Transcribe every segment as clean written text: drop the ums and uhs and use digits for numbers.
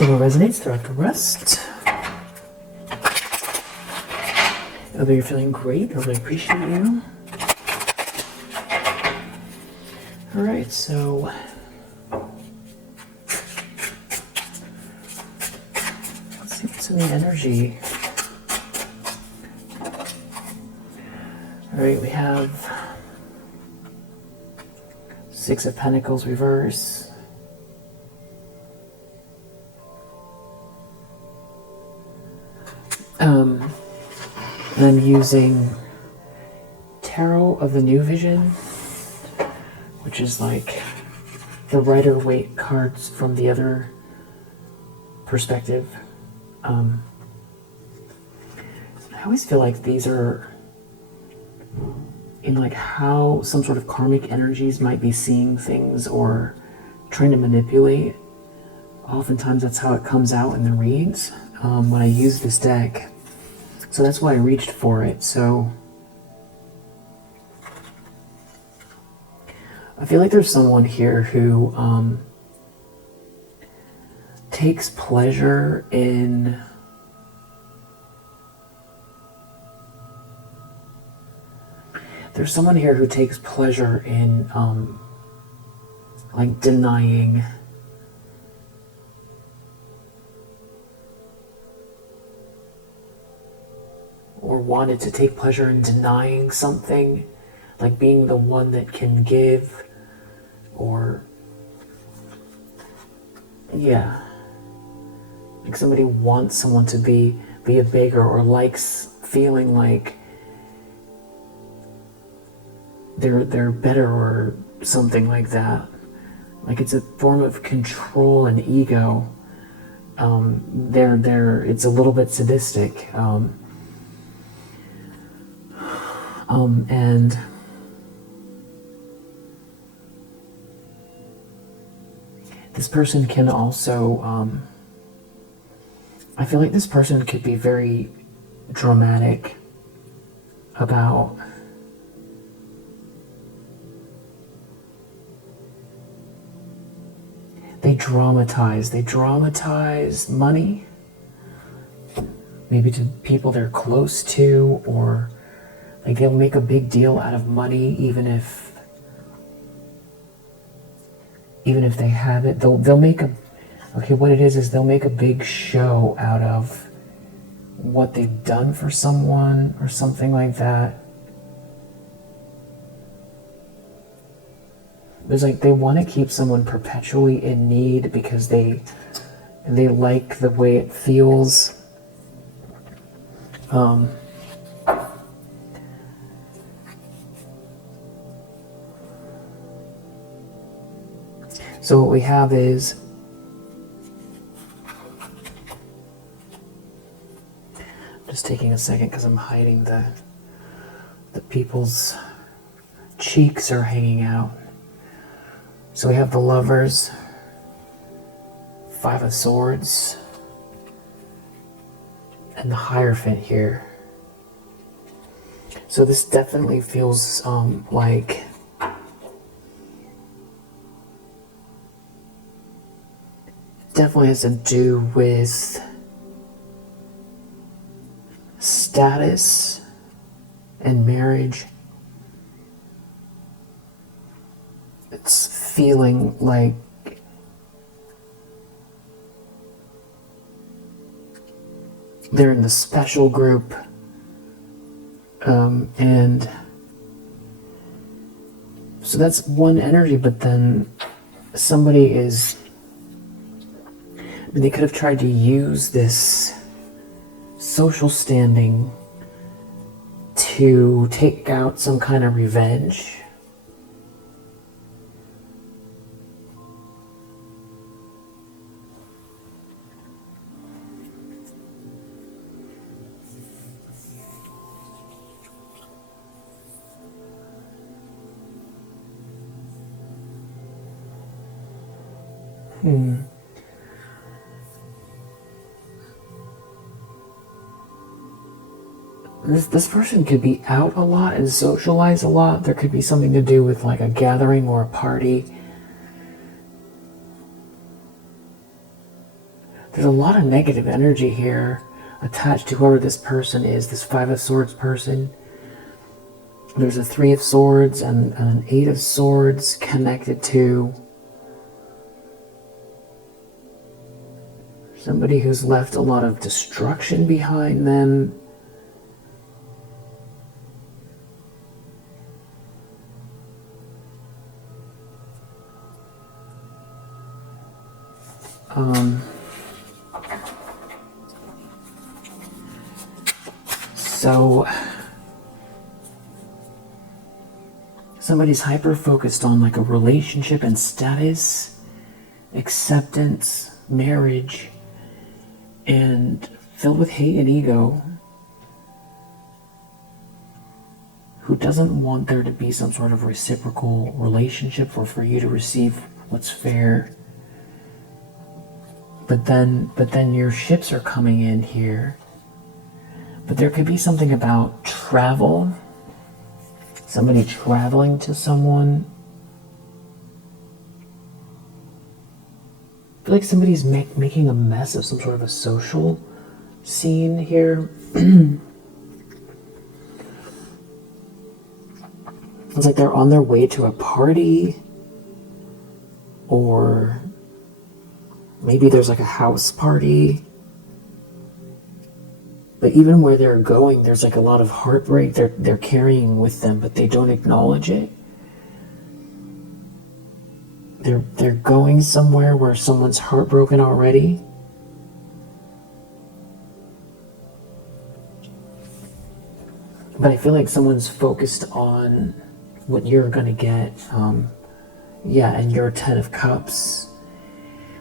Take what resonates, throw out the rest. Although you're feeling great, I really appreciate you. Alright, so let's see what's in the energy. Alright, we have Six of Pentacles reverse. And I'm using Tarot of the New Vision, which is like the Rider-Waite cards from the other perspective. I always feel like these are in like how some sort of karmic energies might be seeing things or trying to manipulate. Oftentimes that's how it comes out in the reads when I use this deck. So that's why I reached for it. So I feel like there's someone here who takes pleasure in like denying or wanted to take pleasure in denying something, like being the one that can give, or yeah, like somebody wants someone to be a bigger, or likes feeling like they're better or something like that. Like it's a form of control and ego. It's a little bit sadistic. And this person can also, I feel like this person could be very dramatic about they dramatize money, maybe to people they're close to, or like they'll make a big deal out of money, even if they have it. They'll make what it is they'll make a big show out of what they've done for someone or something like that. There's like they want to keep someone perpetually in need because they like the way it feels. So what we have is just taking a second because I'm hiding the people's cheeks are hanging out. So we have the Lovers, Five of Swords, and the Hierophant here. So this definitely feels like definitely has to do with status and marriage. It's feeling like they're in the special group, and so that's one energy. But then somebody they could have tried to use this social standing to take out some kind of revenge. This person could be out a lot and socialize a lot. There could be something to do with like a gathering or a party. There's a lot of negative energy here attached to whoever this person is, this Five of Swords person. There's a Three of Swords and an Eight of Swords connected to somebody who's left a lot of destruction behind them. So somebody's hyper-focused on like a relationship and status, acceptance, marriage, and filled with hate and ego, who doesn't want there to be some sort of reciprocal relationship or for you to receive what's fair. But then your ships are coming in here. But there could be something about travel. Somebody traveling to someone. I feel like somebody's making a mess of some sort of a social scene here. It's like they're on their way to a party, or maybe there's like a house party. But even where they're going, there's like a lot of heartbreak they're carrying with them, but they don't acknowledge it. They're going somewhere where someone's heartbroken already. But I feel like someone's focused on what you're gonna get. And your Ten of Cups.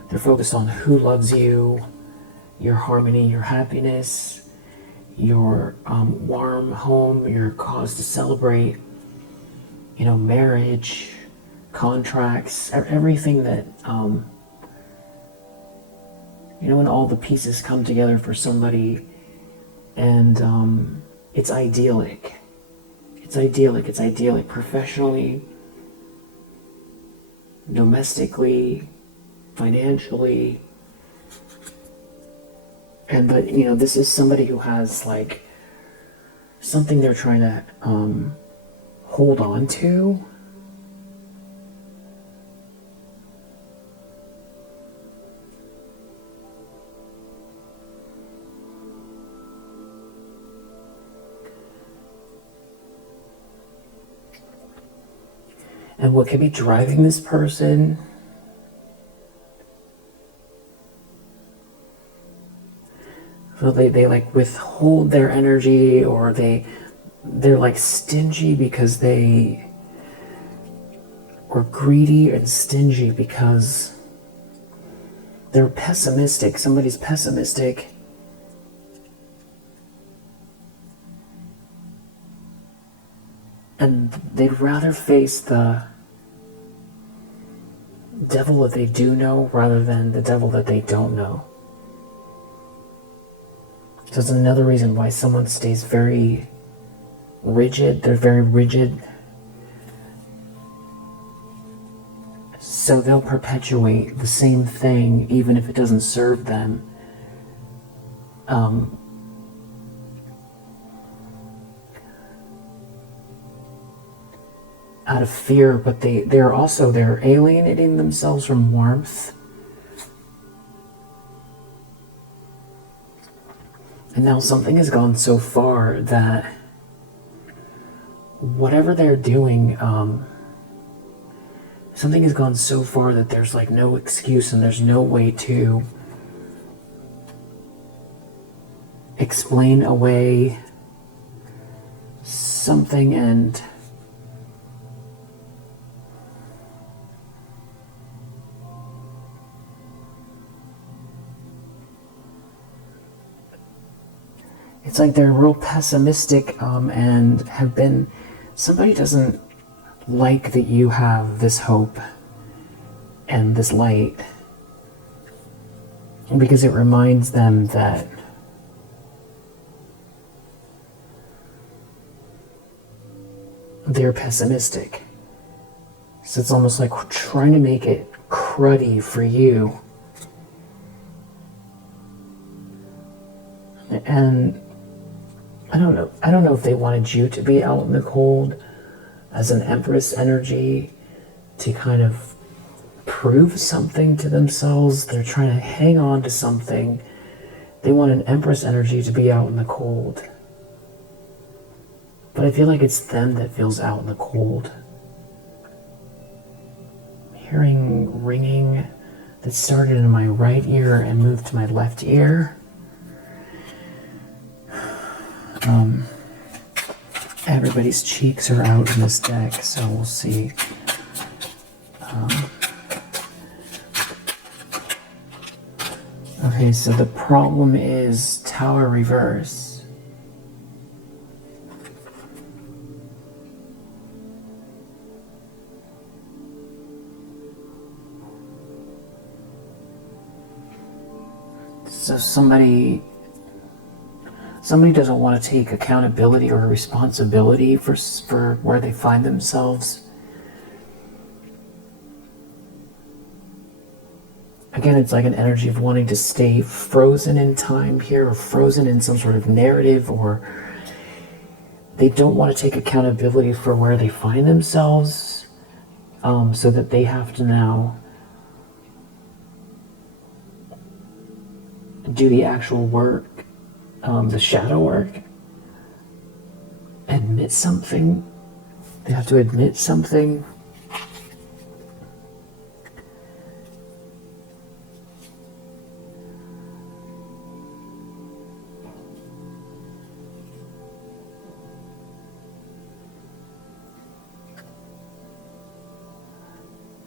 They're focused on who loves you, your harmony, your happiness, your warm home, your cause to celebrate, marriage, contracts, everything that, when all the pieces come together for somebody, and it's idyllic. It's idyllic professionally, domestically, financially. But this is somebody who has like something they're trying to hold on to. And what could be driving this person? So they like withhold their energy, or they're like stingy because or greedy and stingy because they're pessimistic. Somebody's pessimistic. And they'd rather face the devil that they do know rather than the devil that they don't know. So it's another reason why someone stays very rigid. They're very rigid. So they'll perpetuate the same thing even if it doesn't serve them. Out of fear, but they're alienating themselves from warmth. And now something has gone so far that whatever they're doing, something has gone so far that there's like no excuse and there's no way to explain away something. And it's like they're real pessimistic and have been. Somebody doesn't like that you have this hope and this light, because it reminds them that they're pessimistic. So it's almost like trying to make it cruddy for you. And I don't know if they wanted you to be out in the cold as an Empress energy to kind of prove something to themselves. They're trying to hang on to something. They want an Empress energy to be out in the cold. But I feel like it's them that feels out in the cold. I'm hearing ringing that started in my right ear and moved to my left ear. Everybody's cheeks are out in this deck, so we'll see. Okay, so the problem is Tower reverse. So somebody doesn't want to take accountability or responsibility for where they find themselves. Again, it's like an energy of wanting to stay frozen in time here, or frozen in some sort of narrative, or they don't want to take accountability for where they find themselves, so that they have to now do the actual work, the shadow work, admit something. They have to admit something.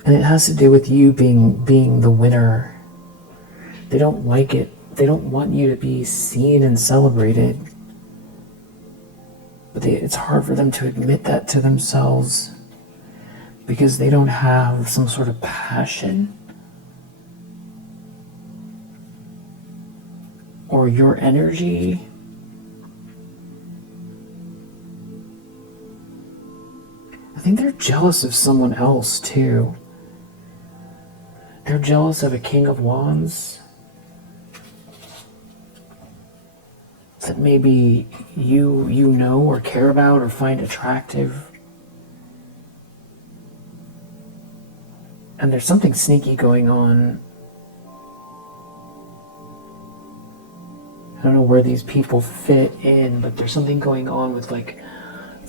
And it has to do with you being the winner. They don't like it. They don't want you to be seen and celebrated. But it's hard for them to admit that to themselves because they don't have some sort of passion or your energy. I think they're jealous of someone else too. They're jealous of a King of Wands that maybe you know or care about or find attractive. And there's something sneaky going on. I don't know where these people fit in, but there's something going on with like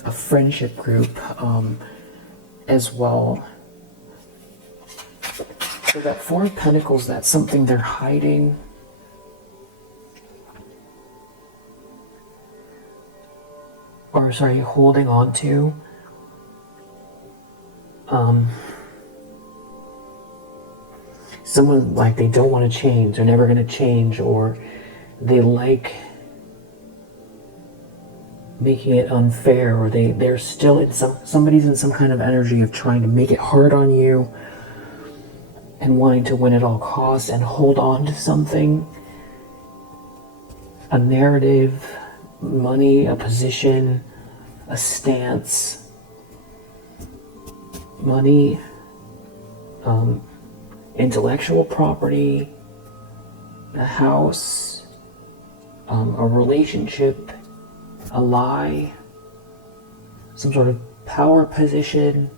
a friendship group as well. So that Four of Pentacles, that's something they're hiding. Or sorry, holding on to. Someone like they don't want to change, they're never going to change, or they like making it unfair, or they're still in somebody's in some kind of energy of trying to make it hard on you and wanting to win at all costs and hold on to something, a narrative, money, a position, a stance, money, intellectual property, a house, a relationship, a lie, some sort of power position.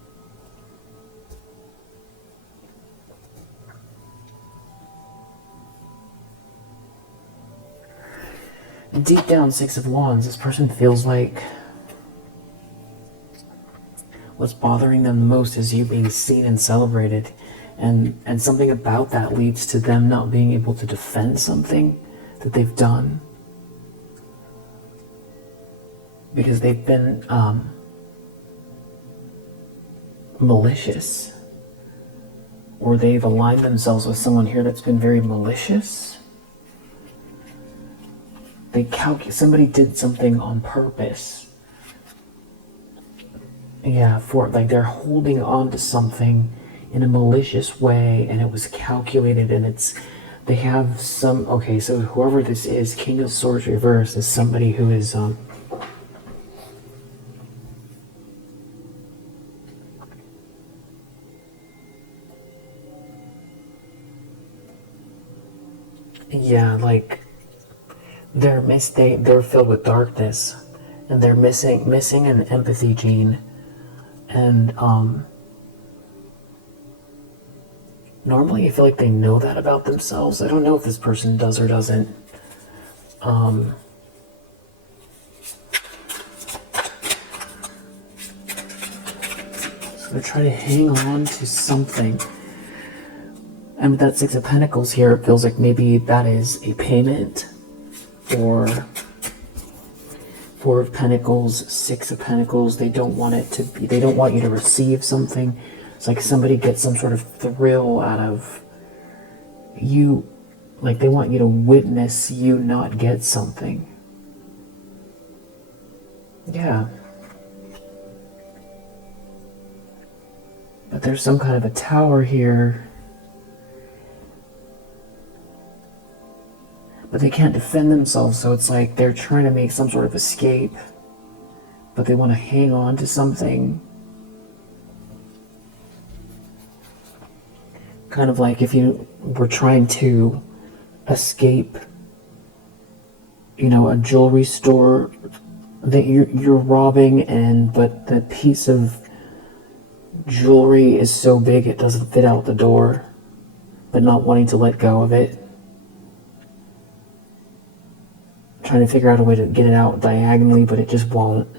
Deep down, Six of Wands, this person feels like what's bothering them the most is you being seen and celebrated. And something about that leads to them not being able to defend something that they've done. Because they've been malicious. Or they've aligned themselves with someone here that's been very malicious. Somebody did something on purpose. Yeah, like they're holding on to something in a malicious way, and it was calculated, and they have some, okay, so whoever this is, King of Swords reverse, is somebody who is, yeah, like, they're filled with darkness, and they're missing an empathy gene, and normally I feel like they know that about themselves. I don't know if this person does or doesn't. So they're trying to hang on to something. And with that Six of Pentacles here, it feels like maybe that is a payment, or Four of Pentacles, Six of Pentacles. They don't want it to be, they don't want you to receive something. It's like somebody gets some sort of thrill out of you, like they want you to witness you not get something. Yeah. But there's some kind of a tower here. But they can't defend themselves, so it's like they're trying to make some sort of escape, but they want to hang on to something. Kind of like if you were trying to escape, you know, a jewelry store that you're robbing, but the piece of jewelry is so big it doesn't fit out the door, but not wanting to let go of it. Trying to figure out a way to get it out diagonally, but it just won't.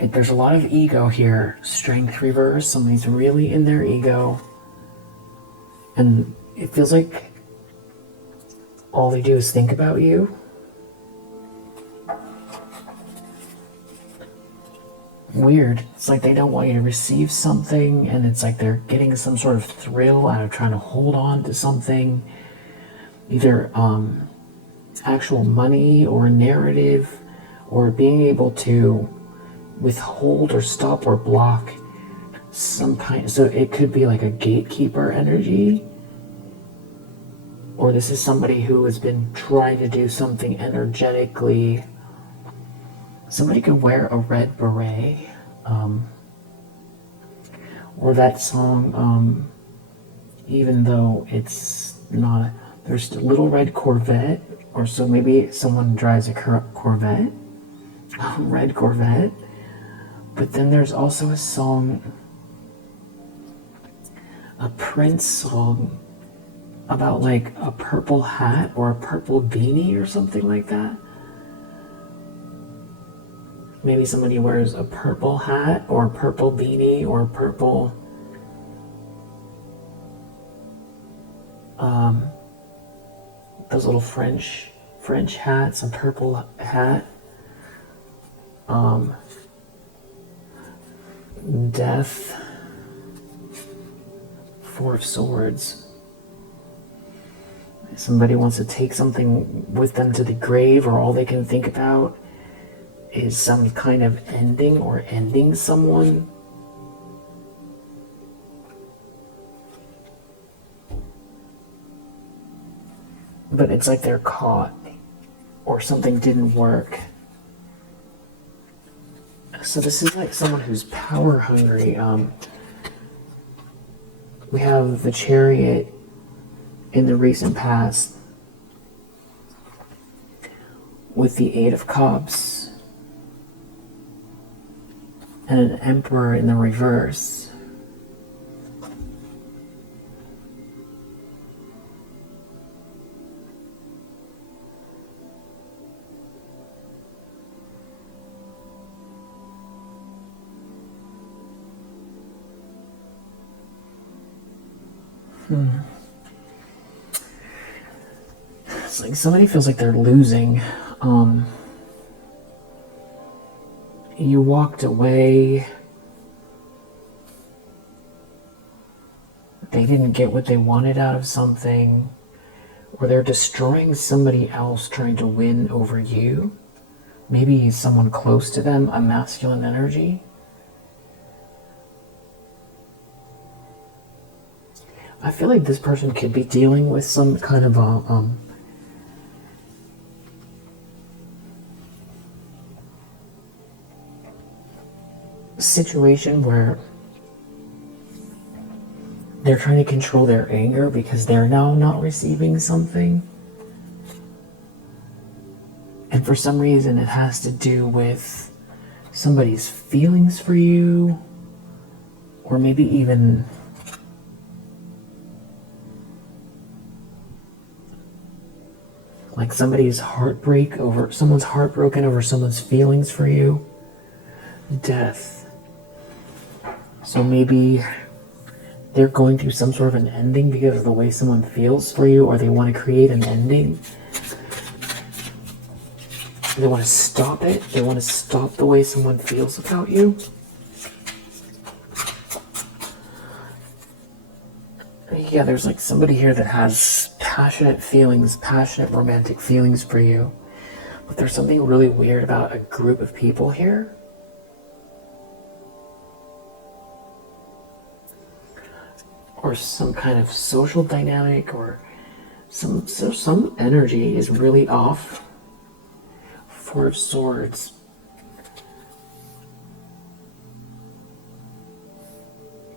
There's a lot of ego here. Strength reverse. Somebody's really in their ego. And it feels like all they do is think about you. Weird. It's like they don't want you to receive something, and it's like they're getting some sort of thrill out of trying to hold on to something. Either actual money or narrative, or being able to withhold or stop or block some kind. So it could be like a gatekeeper energy, or this is somebody who has been trying to do something energetically. Somebody could wear a red beret, or that song, even though it's not, there's a little red Corvette, or so maybe someone drives a Corvette, red Corvette. But then there's also a song, a Prince song, about like a purple hat or a purple beanie or something like that. Maybe somebody wears a purple hat or a purple beanie or a purple those little French hats, a purple hat. Death, Four of Swords. Somebody wants to take something with them to the grave, or all they can think about is some kind of ending or ending someone. But it's like they're caught, or something didn't work. So this is like someone who's power hungry. We have the Chariot in the recent past with the Eight of Cups and an Emperor in the reverse. It's like somebody feels like they're losing. You walked away. They didn't get what they wanted out of something. Or they're destroying somebody else trying to win over you. Maybe someone close to them, a masculine energy. I feel like this person could be dealing with some kind of a situation where they're trying to control their anger because they're now not receiving something. And for some reason it has to do with somebody's feelings for you, or maybe even like someone's heartbroken over someone's feelings for you. Death. So maybe they're going through some sort of an ending because of the way someone feels for you, or they want to create an ending. They want to stop it. They want to stop the way someone feels about you. Yeah, there's like somebody here that has passionate feelings, passionate romantic feelings for you. But there's something really weird about a group of people here. Or some kind of social dynamic, or some energy is really off. Four of Swords.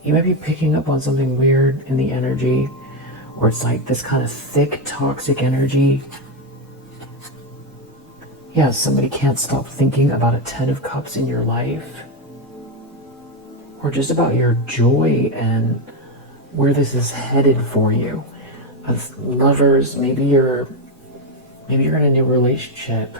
You might be picking up on something weird in the energy, or it's like this kind of thick, toxic energy. Yeah, somebody can't stop thinking about a 10 of Cups in your life, or just about your joy and where this is headed for you. As lovers, maybe you're in a new relationship.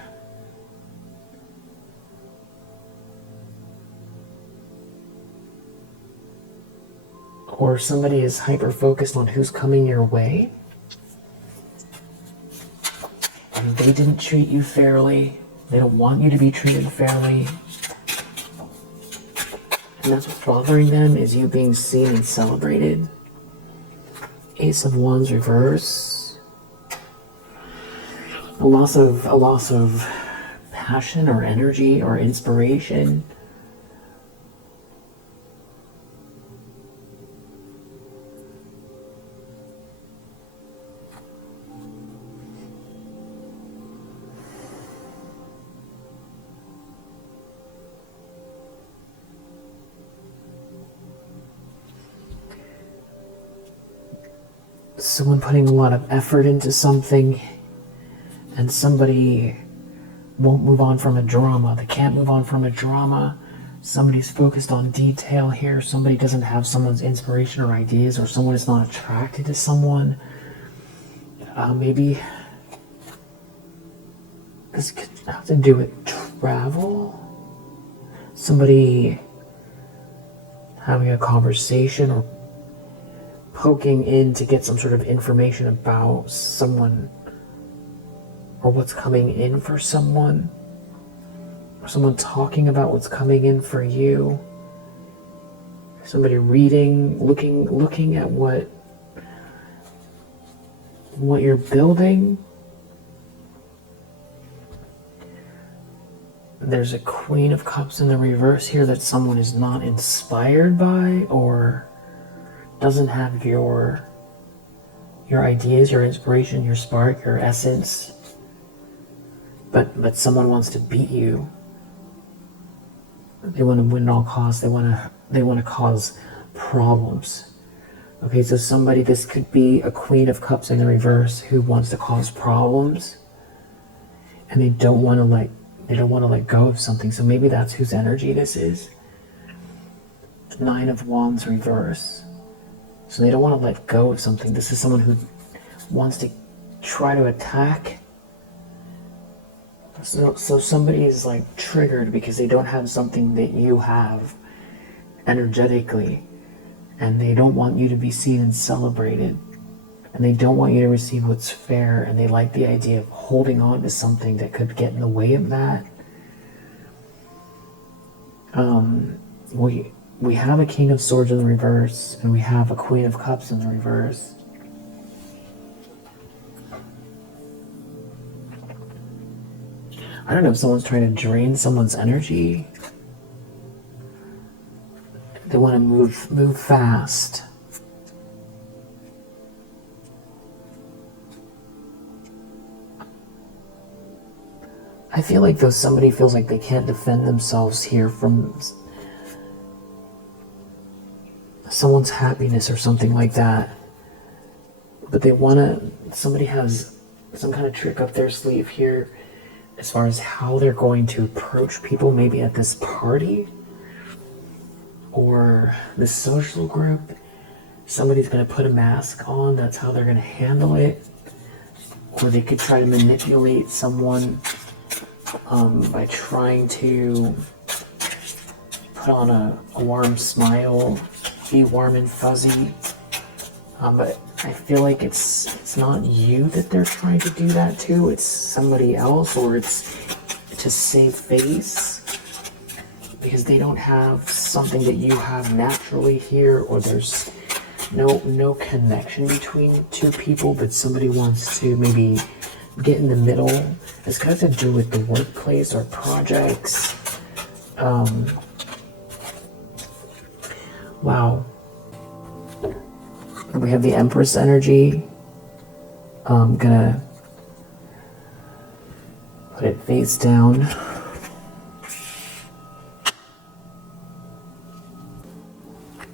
Or somebody is hyper-focused on who's coming your way. And they didn't treat you fairly. They don't want you to be treated fairly. And that's what's bothering them, is you being seen and celebrated. Ace of Wands reverse. A loss of passion or energy or inspiration. Someone putting a lot of effort into something, and somebody won't move on from a drama. They can't move on from a drama. Somebody's focused on detail here. Somebody doesn't have someone's inspiration or ideas, or someone is not attracted to someone. Maybe this could have to do with travel. Somebody having a conversation or poking in to get some sort of information about someone, or what's coming in for someone, or someone talking about what's coming in for you. Somebody reading, looking at what you're building. There's a Queen of Cups in the reverse here that someone is not inspired by, or doesn't have your ideas, your inspiration, your spark, your essence, but someone wants to beat you. They want to win at all costs. They want to cause problems. Okay, so this could be a Queen of Cups in the reverse who wants to cause problems, and they don't want to let go of something. So maybe that's whose energy this is. 9 of Wands reverse. So they don't want to let go of something. This is someone who wants to try to attack. So somebody is like triggered because they don't have something that you have energetically. And they don't want you to be seen and celebrated. And they don't want you to receive what's fair. And they like the idea of holding on to something that could get in the way of that. We have a King of Swords in the reverse, and we have a Queen of Cups in the reverse. I don't know if someone's trying to drain someone's energy. They want to move fast. I feel like though somebody feels like they can't defend themselves here from someone's happiness or something like that. But they want to, somebody has some kind of trick up their sleeve here as far as how they're going to approach people, maybe at this party or this social group. Somebody's going to put a mask on, that's how they're going to handle it. Or they could try to manipulate someone by trying to put on a warm smile, be warm and fuzzy. But I feel like it's not you that they're trying to do that to, it's somebody else, or it's to save face because they don't have something that you have naturally here, or there's no connection between two people, but somebody wants to maybe get in the middle. It's got to do with the workplace or projects. Wow. We have the Empress energy. I'm gonna put it face down.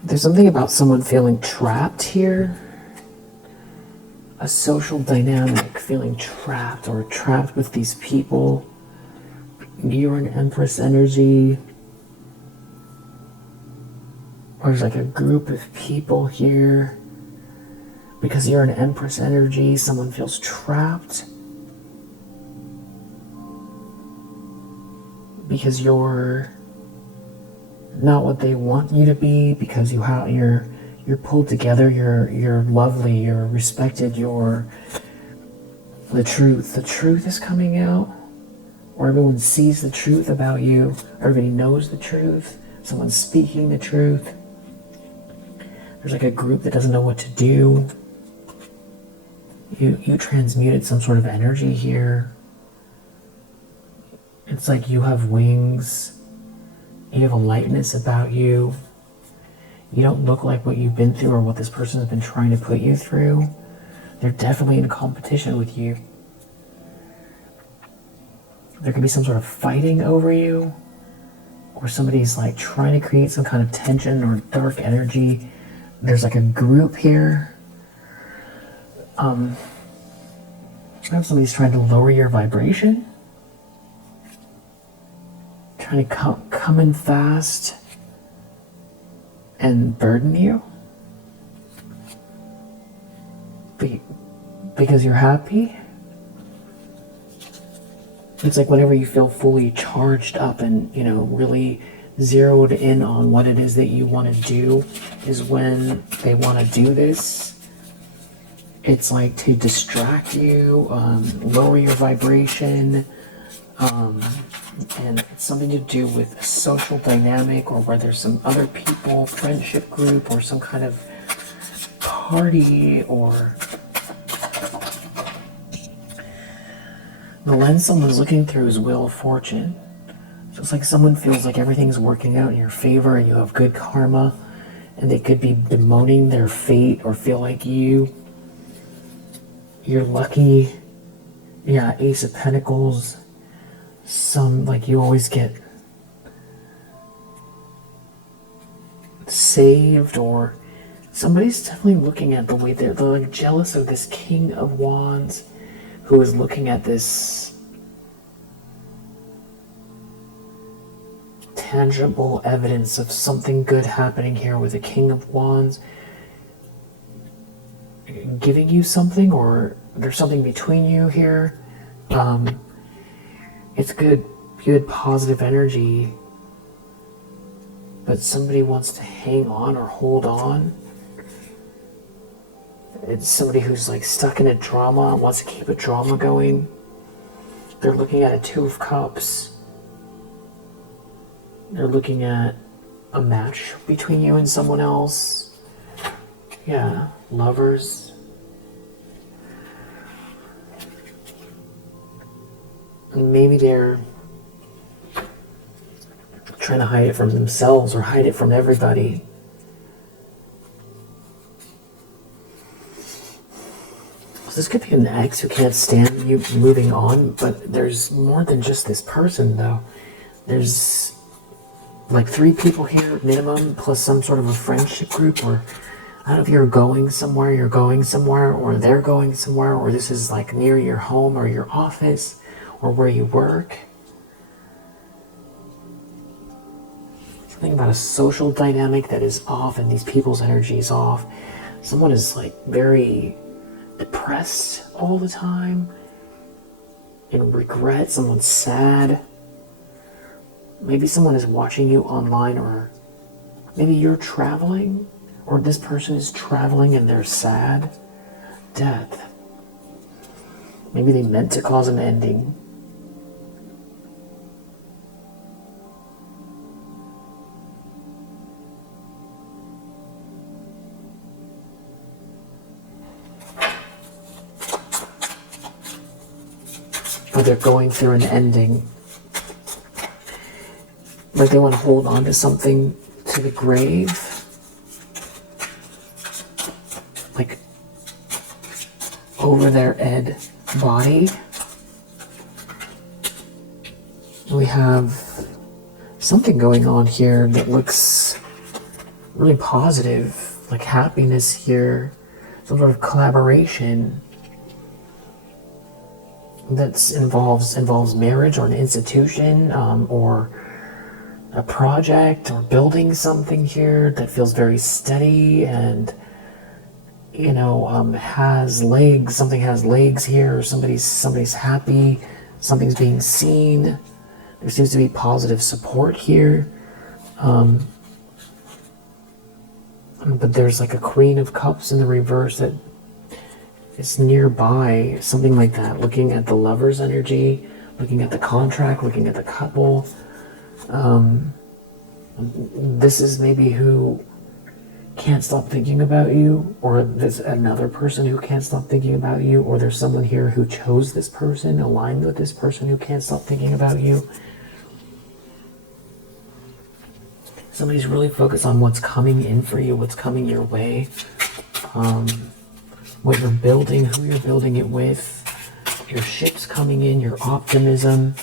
There's something about someone feeling trapped here. A social dynamic, feeling trapped or trapped with these people. You're an Empress energy. Or there's like a group of people here. Because you're an Empress energy, someone feels trapped. Because you're not what they want you to be, because you're pulled together, you're lovely, you're respected, the truth is coming out, or everyone sees the truth about you, everybody knows the truth, someone's speaking the truth. There's like a group that doesn't know what to do. You transmuted some sort of energy here. It's like you have wings. You have a lightness about you. You don't look like what you've been through or what this person has been trying to put you through. They're definitely in competition with you. There could be some sort of fighting over you, or somebody's like trying to create some kind of tension or dark energy. There's like a group here. Somebody's trying to lower your vibration. Trying to come in fast and burden you. Because you're happy. It's like whenever you feel fully charged up and, really zeroed in on what it is that you want to do is when they want to do this. It's like to distract you, lower your vibration, and it's something to do with a social dynamic, or where there's some other people, friendship group, or some kind of party, or the lens someone's looking through is Wheel of Fortune. So it's like someone feels like everything's working out in your favor and you have good karma, and they could be bemoaning their fate or feel like you're lucky. Yeah, Ace of Pentacles. Some, like, you always get saved, or somebody's definitely looking at the way they're like jealous of this King of Wands, who is looking at this tangible evidence of something good happening here with the King of Wands, giving you something, or there's something between you here. It's good positive energy, but somebody wants to hang on or hold on. It's somebody who's like stuck in a drama, wants to keep a drama going. They're looking at a Two of Cups. They're looking at a match between you and someone else. Yeah, Lovers. Maybe they're trying to hide it from themselves or hide it from everybody. So this could be an ex who can't stand you moving on, but there's more than just this person, though. There's like 3 people here minimum, plus some sort of a friendship group, or I don't know if you're going somewhere, or they're going somewhere, or this is like near your home or your office or where you work. Something about a social dynamic that is off, and these people's energy is off. Someone is like very depressed all the time, in regret, someone's sad. Maybe someone is watching you online, or maybe you're traveling, or this person is traveling and they're sad. Death. Maybe they meant to cause an ending. Or they're going through an ending. Like they want to hold on to something to the grave. Like over their dead body. We have something going on here that looks really positive, like happiness here, some sort of collaboration that involves marriage or an institution, or a project, or building something here that feels very steady and has legs. Something has legs here. Somebody's happy. Something's being seen. There seems to be positive support here. But there's like a Queen of Cups in the reverse that is nearby, something like that, looking at the lover's energy, looking at the contract, looking at the couple. This is maybe who can't stop thinking about you, or there's another person who can't stop thinking about you, or there's someone here who chose this person, aligned with this person who can't stop thinking about you. Somebody's really focused on what's coming in for you, what's coming your way, what you're building, who you're building it with, your ship's coming in, your optimism.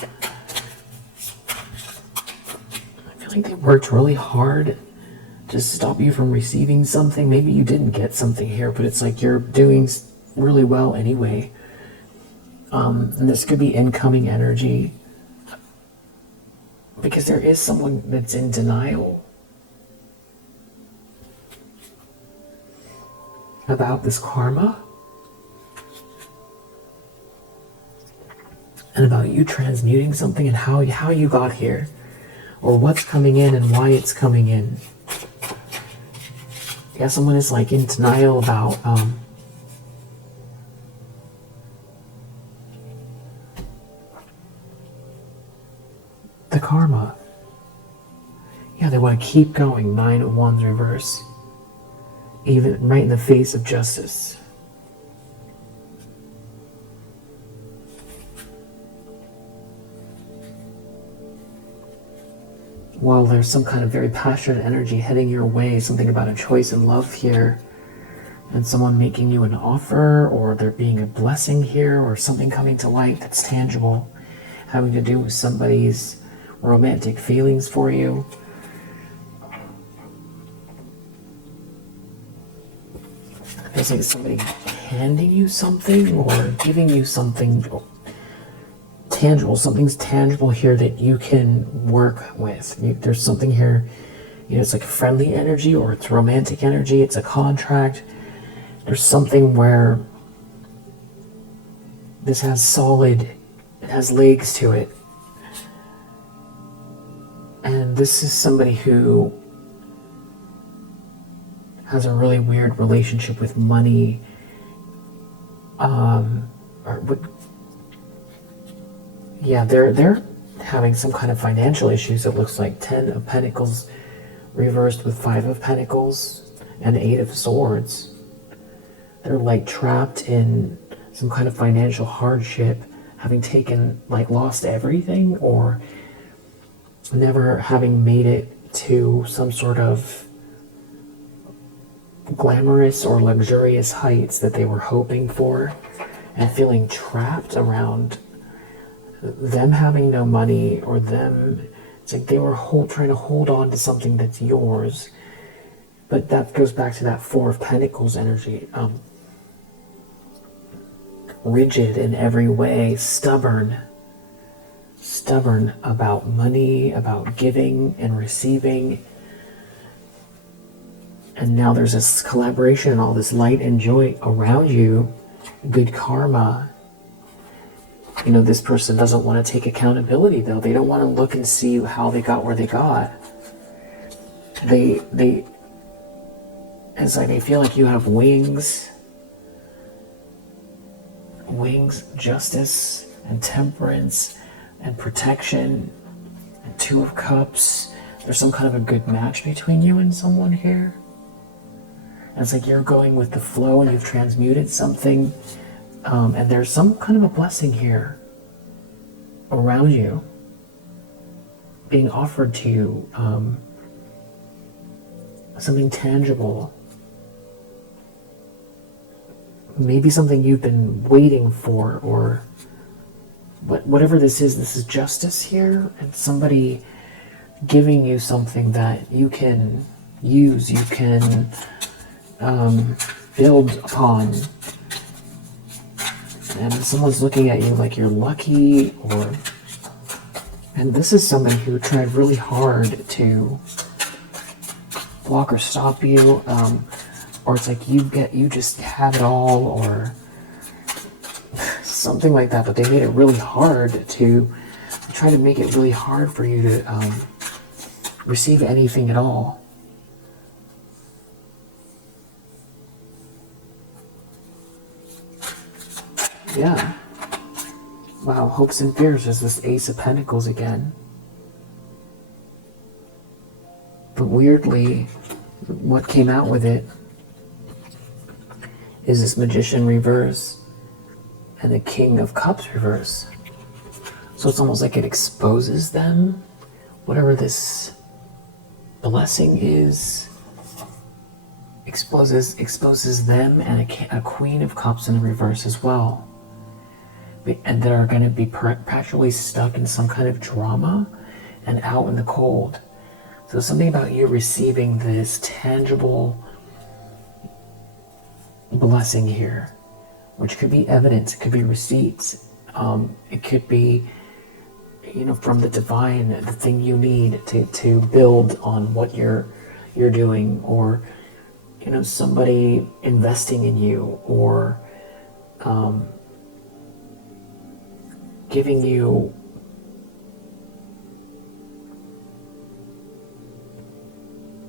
I feel like they worked really hard to stop you from receiving something. Maybe you didn't get something here, but it's like you're doing really well anyway. And this could be incoming energy, because there is someone that's in denial about this karma and about you transmuting something, and how you got here, or what's coming in and why it's coming in. Yeah, someone is like in denial about the karma. Yeah, they want to keep going. 9 of Wands reverse. Even right in the face of justice. Well, there's some kind of very passionate energy heading your way, something about a choice in love here, and someone making you an offer, or there being a blessing here, or something coming to light that's tangible, having to do with somebody's romantic feelings for you. It's like somebody handing you something, or giving you something tangible. Something's tangible here that you can work with. There's something here, it's like a friendly energy, or it's romantic energy, it's a contract. There's something where this has it has legs to it. And this is somebody who has a really weird relationship with money, they're having some kind of financial issues. It looks like 10 of Pentacles reversed with 5 of Pentacles and 8 of Swords. They're like trapped in some kind of financial hardship, having lost everything, or never having made it to some sort of glamorous or luxurious heights that they were hoping for, and feeling trapped around them having no money, or them It's like they were trying to hold on to something that's yours. But that goes back to that Four of Pentacles energy. Rigid in every way, stubborn about money, about giving and receiving. And now there's this collaboration and all this light and joy around you, good karma. You know, this person doesn't want to take accountability though. They don't want to look and see how they got where they got. It's like they feel like you have wings, justice and temperance and protection and Two of Cups. There's some kind of a good match between you and someone here. And it's like you're going with the flow and you've transmuted something, and there's some kind of a blessing here around you being offered to you, something tangible. Maybe something you've been waiting for, or whatever this is justice here, and somebody giving you something that you can use, you can build upon. And someone's looking at you like you're lucky, and this is somebody who tried really hard to block or stop you, or it's like you just have it all, or something like that, but they made it really hard to try to make it really hard for you to receive anything at all. Yeah. Wow, hopes and fears. There's this Ace of Pentacles again. But weirdly, what came out with it is this Magician reverse and the King of Cups reverse. So it's almost like it exposes them. Whatever this blessing is, exposes them, and a Queen of Cups in the reverse as well. And that are going to be perpetually stuck in some kind of drama and out in the cold. So something about you receiving this tangible blessing here, which could be evidence, it could be receipts, it could be, you know, from the divine, the thing you need to build on what you're doing, or, you know, somebody investing in you, or giving you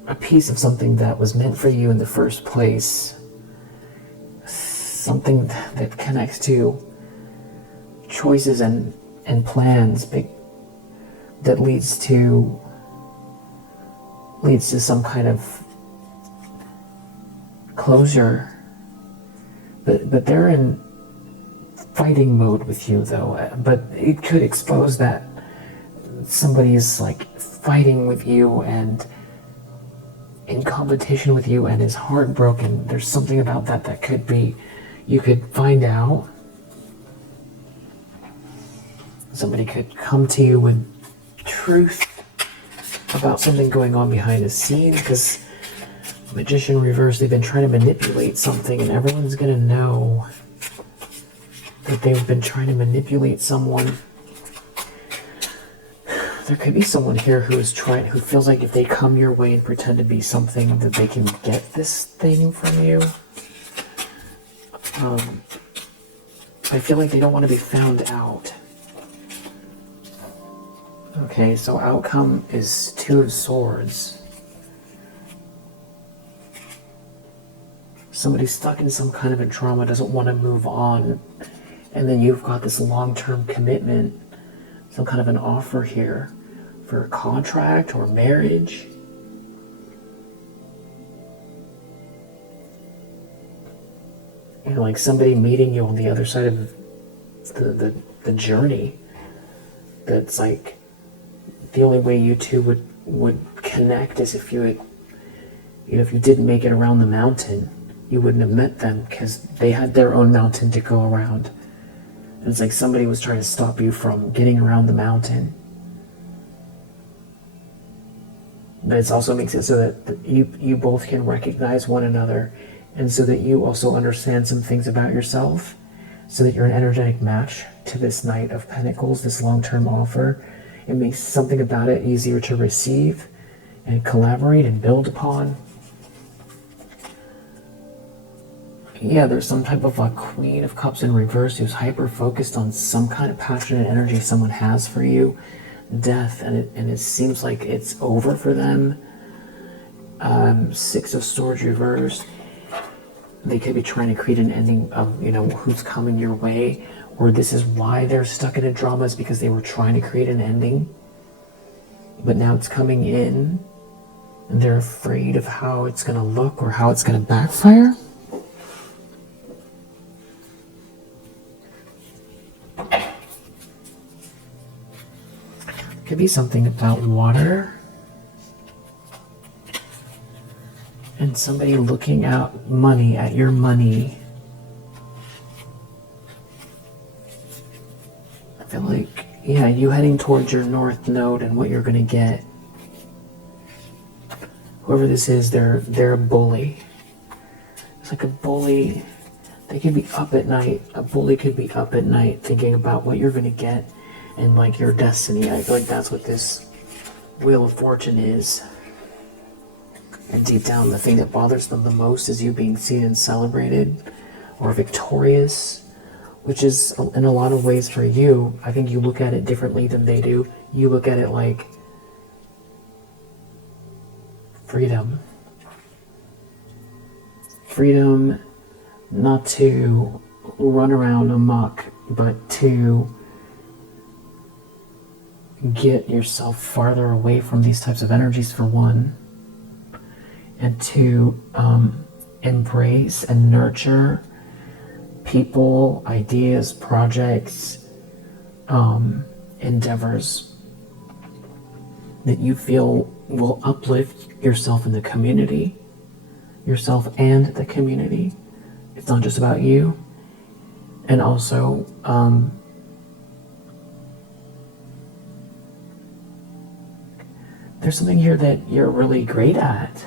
a piece of something that was meant for you in the first place. Something that connects to choices and plans that leads to some kind of closure. But they're in fighting mode with you though, but it could expose that somebody is like fighting with you and in competition with you and is heartbroken. There's something about that could be, you could find out. Somebody could come to you with truth about something going on behind the scenes, because Magician reverse, they've been trying to manipulate something, and everyone's gonna know that they've been trying to manipulate someone. There could be someone here who feels like if they come your way and pretend to be something, that they can get this thing from you. I feel like they don't want to be found out. Okay, so outcome is Two of Swords. Somebody stuck in some kind of a drama, doesn't want to move on. And then you've got this long-term commitment, some kind of an offer here for a contract or marriage. You know, like somebody meeting you on the other side of the journey. That's like the only way you two would connect is if you had, you know, if you didn't make it around the mountain, you wouldn't have met them because they had their own mountain to go around. And it's like somebody was trying to stop you from getting around the mountain. This also makes it so that you both can recognize one another, and so that you also understand some things about yourself, so that you're an energetic match to this Knight of Pentacles, this long-term offer. It makes something about it easier to receive and collaborate and build upon. Yeah, there's some type of a Queen of Cups in reverse who's hyper-focused on some kind of passionate energy someone has for you. Death, and it seems like it's over for them. Six of Swords reversed. They could be trying to create an ending of, who's coming your way, or this is why they're stuck in a drama, is because they were trying to create an ending, but now it's coming in, and they're afraid of how it's going to look or how it's going to backfire. Could be something about water. And somebody looking at your money. I feel like, yeah, you heading towards your north node and what you're going to get. Whoever this is, they're a bully. It's like a bully. They could be up at night. A bully could be up at night thinking about what you're going to get and like your destiny. I feel like that's what this Wheel of Fortune is. And deep down, the thing that bothers them the most is you being seen and celebrated or victorious, which is, in a lot of ways for you, I think you look at it differently than they do. You look at it like freedom. Freedom not to run around amok, but to get yourself farther away from these types of energies, for one. And to embrace and nurture people, ideas, projects, endeavors that you feel will uplift yourself and the community, yourself and the community. It's not just about you. And also, there's something here that you're really great at.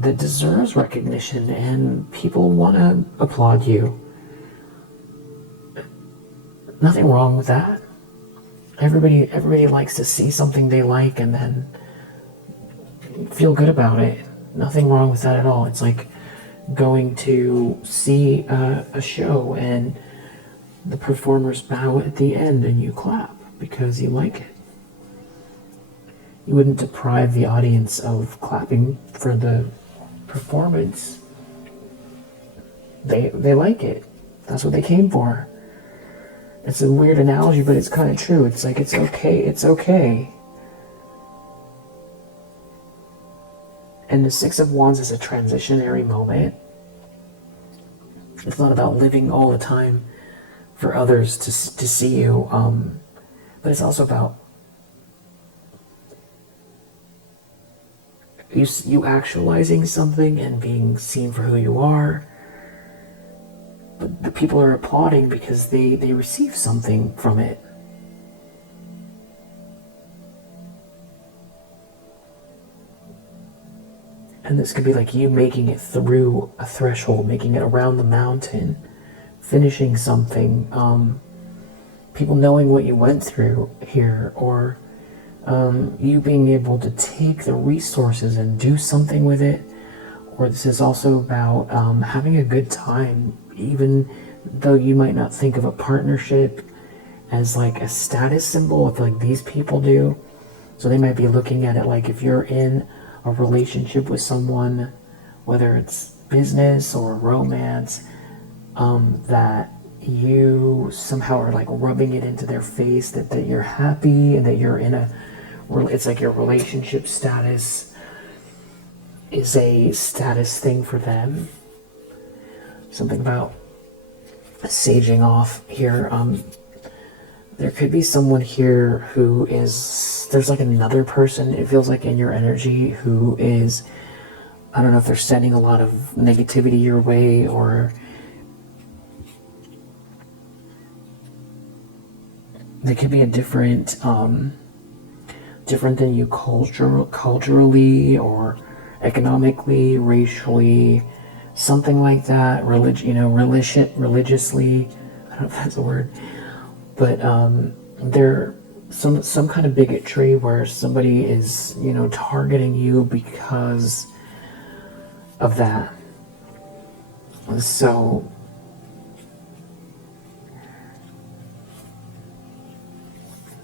That deserves recognition, and people want to applaud you. Nothing wrong with that. Everybody likes to see something they like and then feel good about it. Nothing wrong with that at all. It's like going to see a show and the performers bow at the end and you clap because you like it. You wouldn't deprive the audience of clapping for the performance. They like it. That's what they came for. It's a weird analogy, but it's kind of true. It's like, it's okay. And the Six of Wands is a transitionary moment. It's not about living all the time for others to see you, but it's also about you actualizing something and being seen for who you are. But the people are applauding because they receive something from it. And this could be like you making it through a threshold, making it around the mountain, finishing something, people knowing what you went through here, or you being able to take the resources and do something with it. Or this is also about having a good time, even though you might not think of a partnership as like a status symbol, if like these people do. So they might be looking at it like, if you're in a relationship with someone, whether it's business or romance, that you somehow are like rubbing it into their face that you're happy and that you're in it's like your relationship status is a status thing for them. Something about saging off here. There could be someone here who is, there's like another person, it feels like, in your energy who is, I don't know if they're sending a lot of negativity your way, or they could be a different different than you culturally or economically, racially, something like that. Religiously. I don't know if that's a word, but they're some kind of bigotry where somebody is, targeting you because of that. So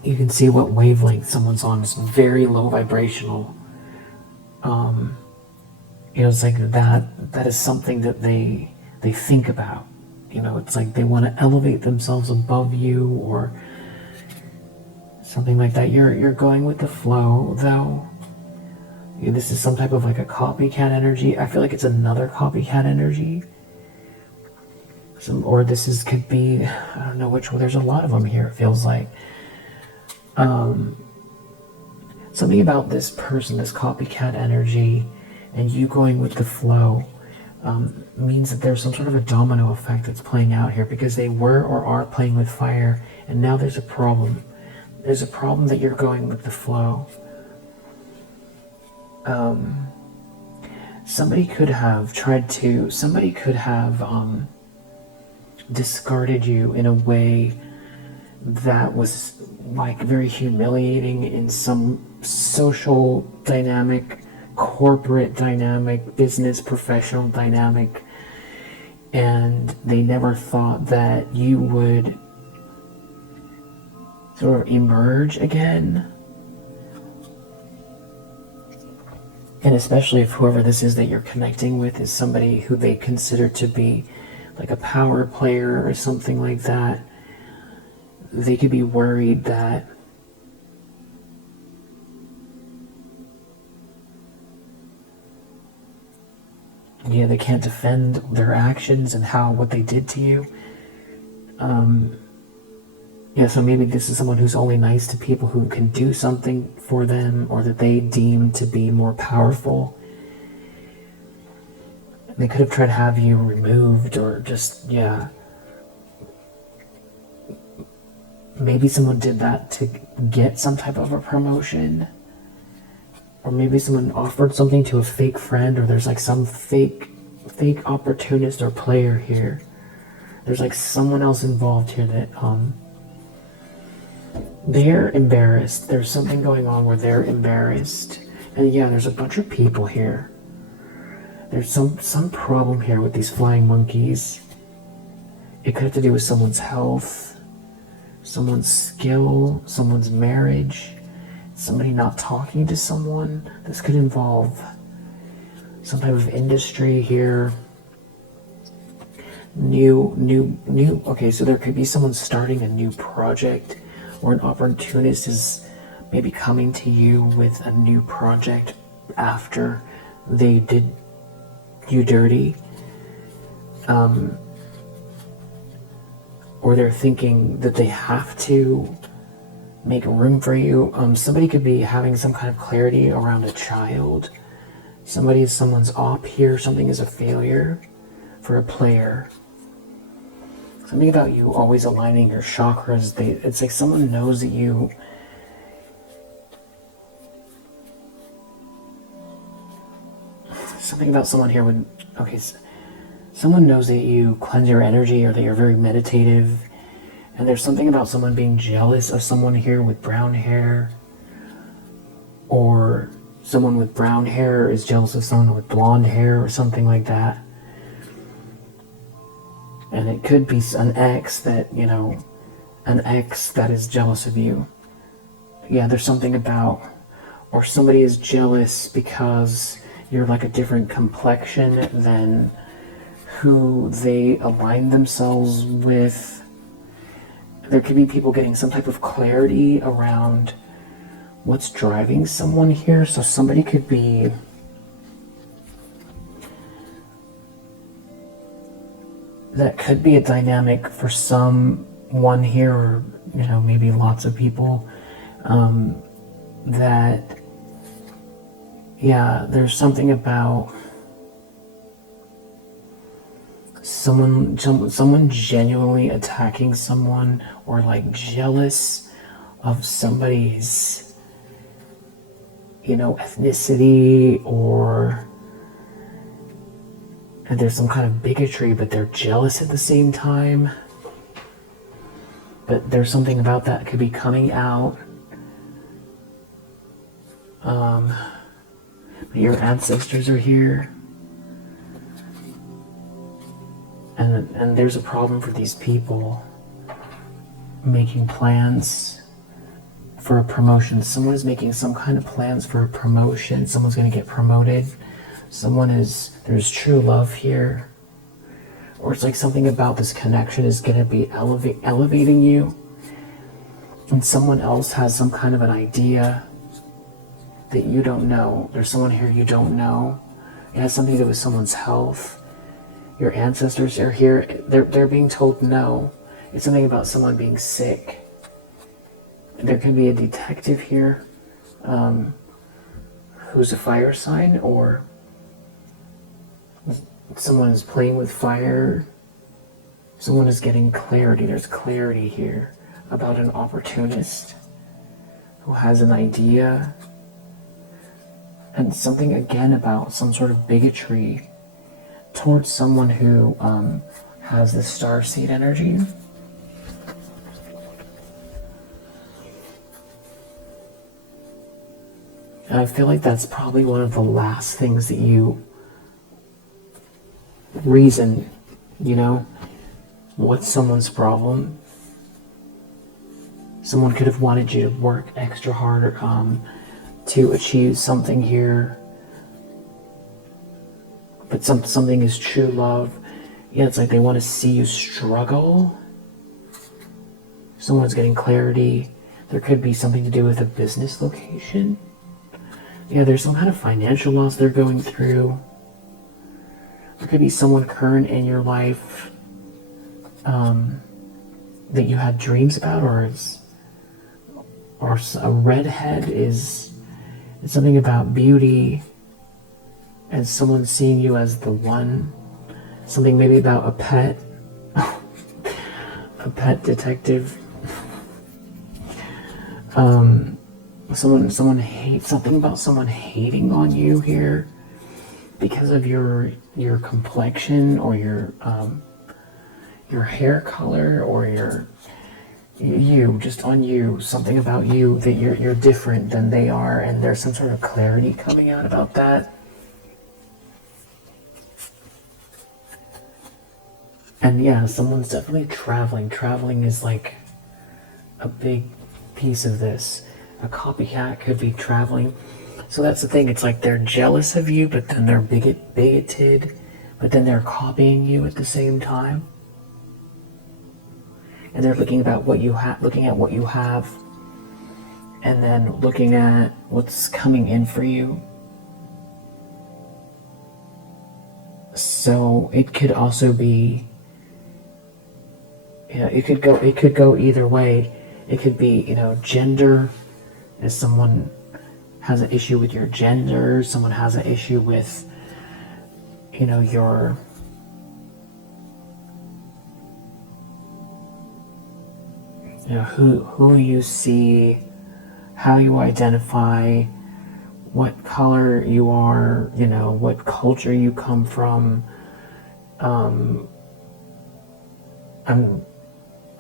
you can see what wavelength someone's on. It's very low vibrational. It's like that is something that they think about. It's like they want to elevate themselves above you or something like that. You're going with the flow, though. This is some type of like a copycat energy. I feel like it's another copycat energy. Or could be, I don't know which one. There's a lot of them here, it feels like. Something about this person, this copycat energy, and you going with the flow means that there's some sort of a domino effect that's playing out here, because they were or are playing with fire, and now there's a problem. There's a problem that you're going with the flow. Somebody could have discarded you in a way that was like very humiliating in some social dynamic, corporate dynamic, business professional dynamic, and they never thought that you would sort of emerge again. And especially if whoever this is that you're connecting with is somebody who they consider to be like a power player or something like that, they could be worried that they can't defend their actions and what they did to you. So maybe this is someone who's only nice to people who can do something for them or that they deem to be more powerful. They could have tried to have you removed or just, maybe someone did that to get some type of a promotion. Or maybe someone offered something to a fake friend, or there's like some fake opportunist or player here. There's like someone else involved here that they're embarrassed. There's something going on where they're embarrassed. And there's a bunch of people here. There's some problem here with these flying monkeys. It could have to do with someone's health, someone's skill, someone's marriage, somebody not talking to someone. This could involve some type of industry here. Okay, so there could be someone starting a new project, or an opportunist is maybe coming to you with a new project after they did you dirty. Or they're thinking that they have to make room for you. Somebody could be having some kind of clarity around a child. Someone's op here. Something is a failure for a player. Something about you always aligning your chakras. It's like someone knows that you... Something about someone here would... Okay, someone knows that you cleanse your energy or that you're very meditative. And there's something about someone being jealous of someone here with brown hair. Or someone with brown hair is jealous of someone with blonde hair or something like that. And it could be an ex that is jealous of you. There's something about... Or somebody is jealous because you're like a different complexion than who they align themselves with. There could be people getting some type of clarity around what's driving someone here. So somebody could be... That could be a dynamic for someone here, or maybe lots of people. There's something about someone genuinely attacking someone, or like jealous of somebody's ethnicity, or there's some kind of bigotry, but they're jealous at the same time. But there's something about that could be coming out. Your ancestors are here. And there's a problem for these people making plans for a promotion. Someone is making some kind of plans for a promotion. Someone's going to get promoted. There's true love here. Or it's like something about this connection is going to be elevating you. And someone else has some kind of an idea that you don't know. There's someone here you don't know. It has something to do with someone's health. Your ancestors are here. They're being told no. It's something about someone being sick. There could be a detective here who's a fire sign, or someone is playing with fire. Someone is getting clarity. There's clarity here about an opportunist who has an idea. And something again about some sort of bigotry towards someone who has this starseed energy. And I feel like that's probably one of the last things that you reason, what's someone's problem? Someone could have wanted you to work extra hard to achieve something here. But something is true love. Yeah, it's like they want to see you struggle. Someone's getting clarity. There could be something to do with a business location. Yeah, there's some kind of financial loss they're going through. There could be someone current in your life that you had dreams about, or a redhead is something about beauty and someone seeing you as the one. Something maybe about a pet, a pet detective. Someone hates something about someone hating on you here because of your complexion, or your hair color, or something about you that you're different than they are, and there's some sort of clarity coming out about that. And yeah, someone's definitely traveling. Traveling is like a big piece of this. A copycat could be traveling. So that's the thing. It's like they're jealous of you, but then they're bigoted, but then they're copying you at the same time. And they're looking at what you have, and then looking at what's coming in for you. So it could also be, it could go either way. It could be, gender, as someone has an issue with your gender, someone has an issue with, your who you see, how you identify, what color you are, what culture you come from. I don't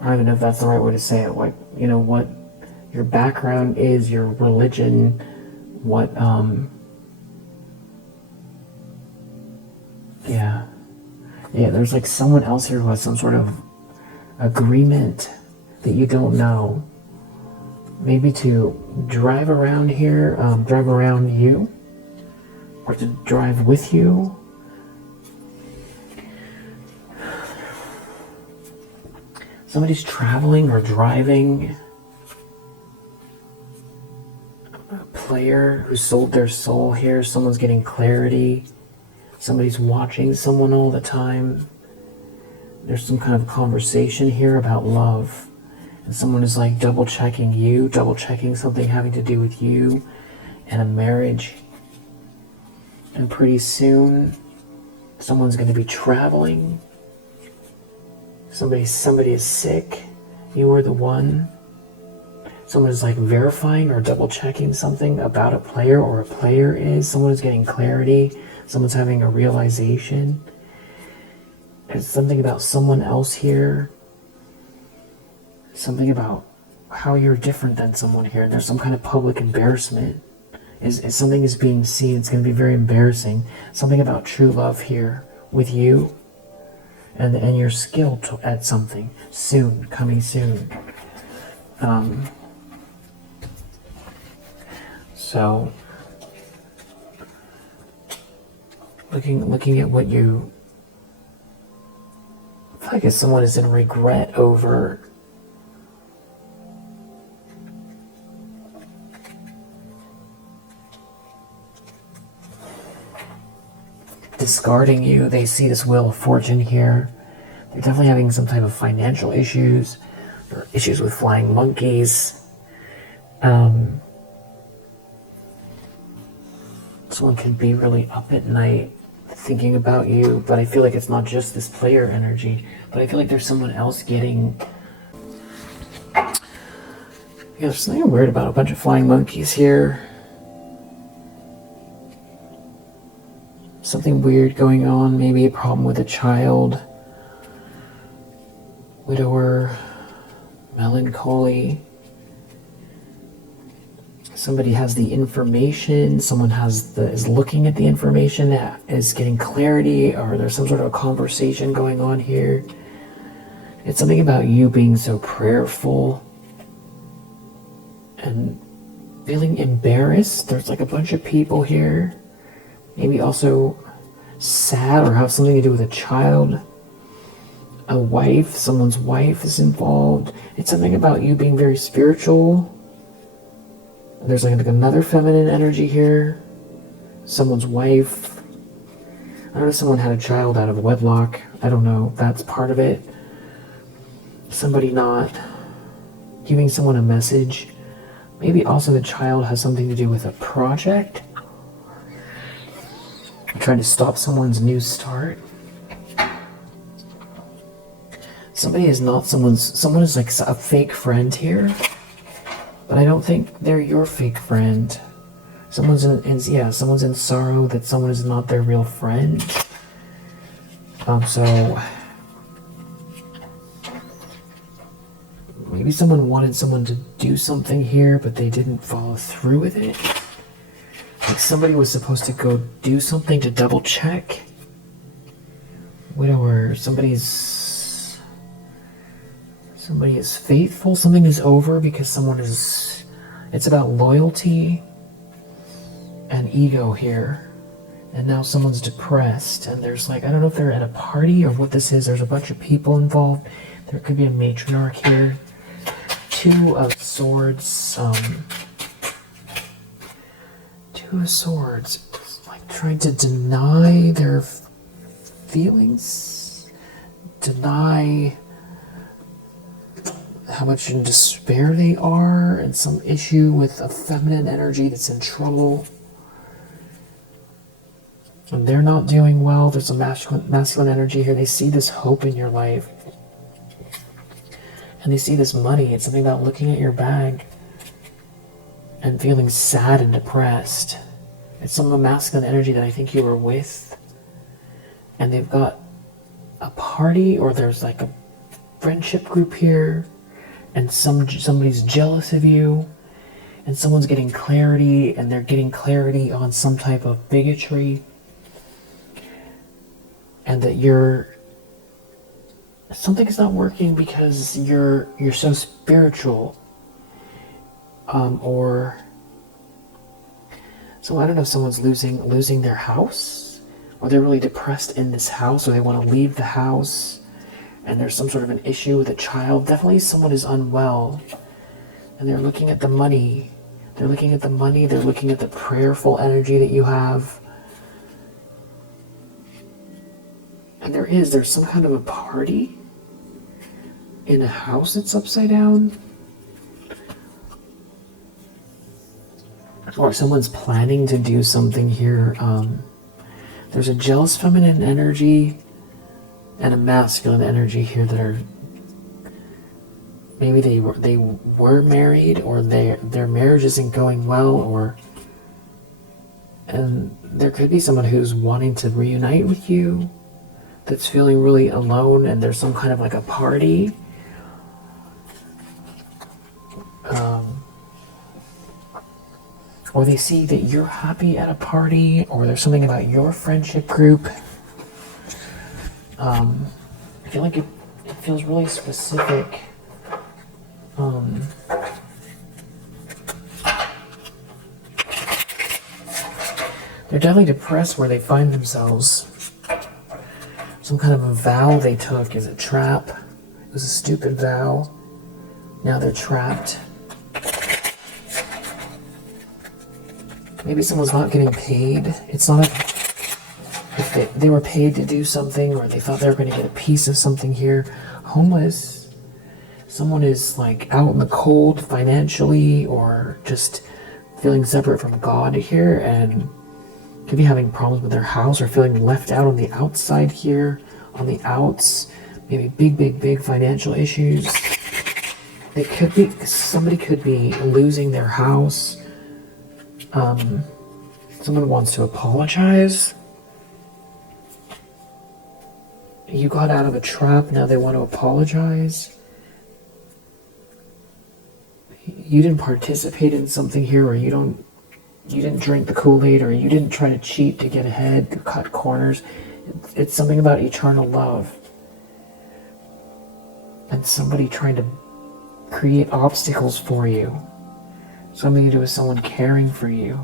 even know if that's the right way to say it. Like, what your background is, your religion, what, there's like someone else here who has some sort of agreement that you don't know. Maybe to drive around here, drive around you, or to drive with you. Somebody's traveling or driving. A player who sold their soul here. Someone's getting clarity. Somebody's watching someone all the time. There's some kind of conversation here about love. And someone is like double checking you, double checking something having to do with you and a marriage. And pretty soon, someone's going to be traveling. Somebody is sick. You are the one. someone is like verifying or double checking something about a player, or a player is. Someone is getting clarity. Someone's having a realization. There's something about someone else here. Something about how you're different than someone here. And there's some kind of public embarrassment. Is something is being seen. It's going to be very embarrassing. Something about true love here with you. And your skill at something. Soon. Coming soon. So, looking at what you, I feel like if someone is in regret over discarding you, they see this Wheel of Fortune here. They're definitely having some type of financial issues, or issues with flying monkeys. Someone can be really up at night thinking about you, but I feel like it's not just this player energy, but I feel like there's someone else getting... Yeah, there's something weird about a bunch of flying monkeys here. Something weird going on, maybe a problem with a child. Widower, melancholy. Somebody has the information, someone is looking at the information, is getting clarity, or there's some sort of a conversation going on here. It's something about you being so prayerful and feeling embarrassed. There's like a bunch of people here, maybe also sad or have something to do with a child, a wife, someone's wife is involved. It's something about you being very spiritual. There's like another feminine energy here. Someone's wife. I don't know if someone had a child out of wedlock. I don't know. That's part of it. Somebody not giving someone a message. Maybe also the child has something to do with a project. Trying to stop someone's new start. Somebody is not someone is like a fake friend here. But I don't think they're your fake friend. Someone's in sorrow that someone is not their real friend. So maybe someone wanted someone to do something here, but they didn't follow through with it. Like somebody was supposed to go do something to double check. Widower, somebody is faithful, something is over because it's about loyalty and ego here. And now someone's depressed, and there's like, I don't know if they're at a party or what this is. There's a bunch of people involved. There could be a matriarch here. Two of Swords, like trying to deny their feelings, deny how much in despair they are, and some issue with a feminine energy that's in trouble. And they're not doing well. There's a masculine energy here. They see this hope in your life. And they see this money. It's something about looking at your bag and feeling sad and depressed. It's some masculine energy that I think you were with. And they've got a party, or there's like a friendship group here. And somebody's jealous of you, and someone's getting clarity, and they're getting clarity on some type of bigotry, and that something is not working because you're so spiritual, or so I don't know if someone's losing their house, or they're really depressed in this house, or they want to leave the house. And there's some sort of an issue with a child. Definitely someone is unwell. And they're looking at the money. They're looking at the prayerful energy that you have. And there's some kind of a party in a house that's upside down. Or someone's planning to do something here. There's a jealous feminine energy and a masculine energy here that are maybe they were married, or their marriage isn't going well, and there could be someone who's wanting to reunite with you that's feeling really alone, and there's some kind of like a party. Or they see that you're happy at a party, or there's something about your friendship group. I feel like it feels really specific. They're definitely depressed where they find themselves. Some kind of a vow they took is a trap. It was a stupid vow. Now they're trapped. Maybe someone's not getting paid. It's not if they were paid to do something, or they thought they were going to get a piece of something here. Homeless. Someone is like out in the cold financially, or just feeling separate from God here, and could be having problems with their house, or feeling left out on the outside here, on the outs. Maybe big financial issues. It could be, somebody could be losing their house. Someone wants to apologize. You got out of a trap, now they want to apologize. You didn't participate in something here, or you didn't drink the Kool-Aid, or you didn't try to cheat to get ahead, to cut corners. It's something about eternal love. And somebody trying to create obstacles for you. Something to do with someone caring for you.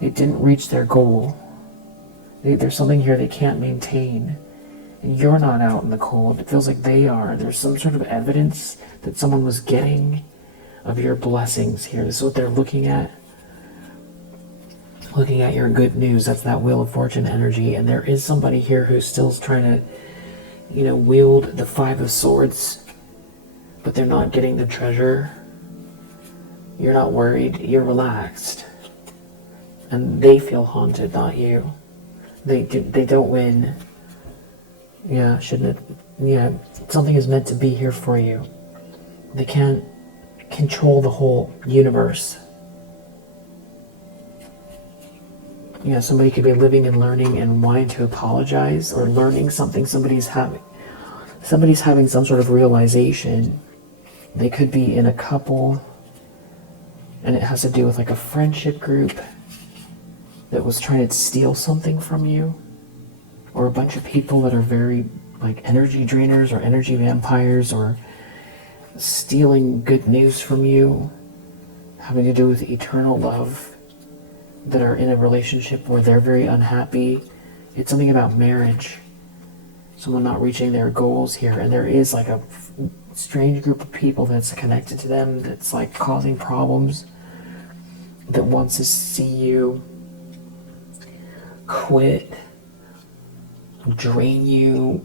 They didn't reach their goal. There's something here they can't maintain. And you're not out in the cold. It feels like they are. There's some sort of evidence that someone was getting of your blessings here. This is what they're looking at. Looking at your good news. That's that Wheel of Fortune energy. And there is somebody here who's still trying to, wield the Five of Swords. But they're not getting the treasure. You're not worried. You're relaxed. And they feel haunted, not you. They don't win. Yeah, shouldn't it? Yeah, something is meant to be here for you. They can't control the whole universe. Yeah, somebody could be living and learning and wanting to apologize, or learning something somebody's having. Somebody's having some sort of realization. They could be in a couple, and it has to do with like a friendship group that was trying to steal something from you, or a bunch of people that are very like energy drainers or energy vampires, or stealing good news from you, having to do with eternal love, that are in a relationship where they're very unhappy. It's something about marriage, someone not reaching their goals here, and there is like a strange group of people that's connected to them that's like causing problems, that wants to see you quit, drain you,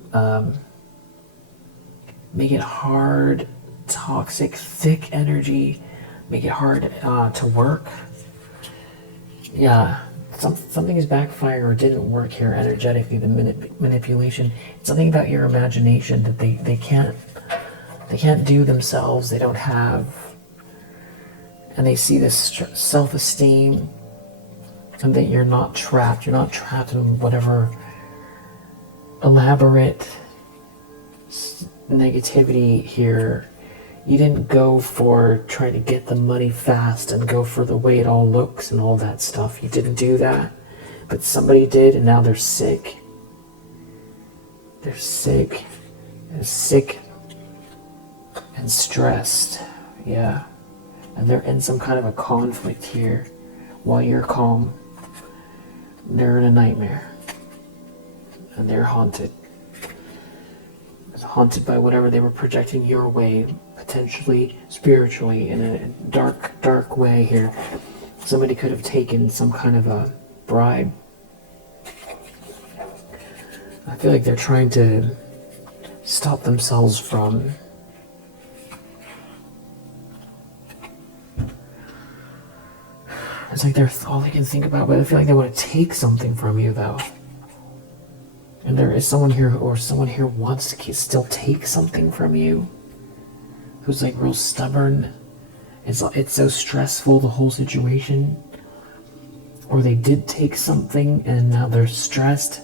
make it hard, toxic, thick energy, make it hard to work. Yeah, something is backfiring or didn't work here energetically, the manipulation. It's something about your imagination that they can't do themselves, they don't have. And they see this self-esteem, and that you're not trapped in whatever elaborate negativity here. You didn't go for trying to get the money fast and go for the way it all looks and all that stuff. You didn't do that. But somebody did, and now they're sick. They're sick. They're sick and stressed. Yeah. And they're in some kind of a conflict here. While you're calm, they're in a nightmare. And they're haunted. Haunted by whatever they were projecting your way, potentially spiritually, in a dark way here. Somebody could have taken some kind of a bribe. I feel like they're trying to stop themselves from it's like they're all they can think about, but I feel like they want to take something from you though. And there is someone here, or someone here wants to still take something from you. who's like real stubborn. It's so stressful, the whole situation. Or they did take something and now they're stressed.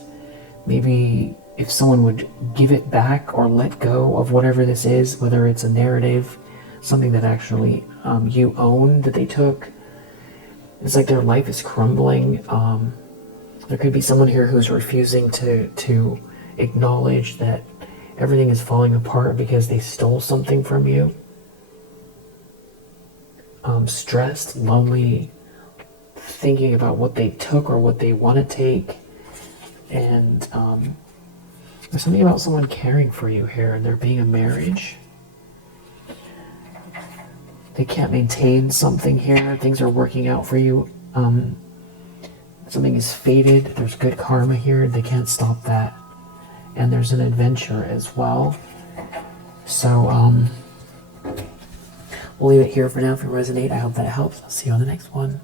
Maybe if someone would give it back or let go of whatever this is, whether it's a narrative, something that actually you own that they took. It's like their life is crumbling. There could be someone here who's refusing to acknowledge that everything is falling apart because they stole something from you. Stressed, lonely, thinking about what they took or what they want to take. And there's something about someone caring for you here and there being a marriage. They can't maintain something here. Things are working out for you. Something is fated. There's good karma here. They can't stop that. And there's an adventure as well. So we'll leave it here for now. If you resonate, I hope that helps. I'll see you on the next one.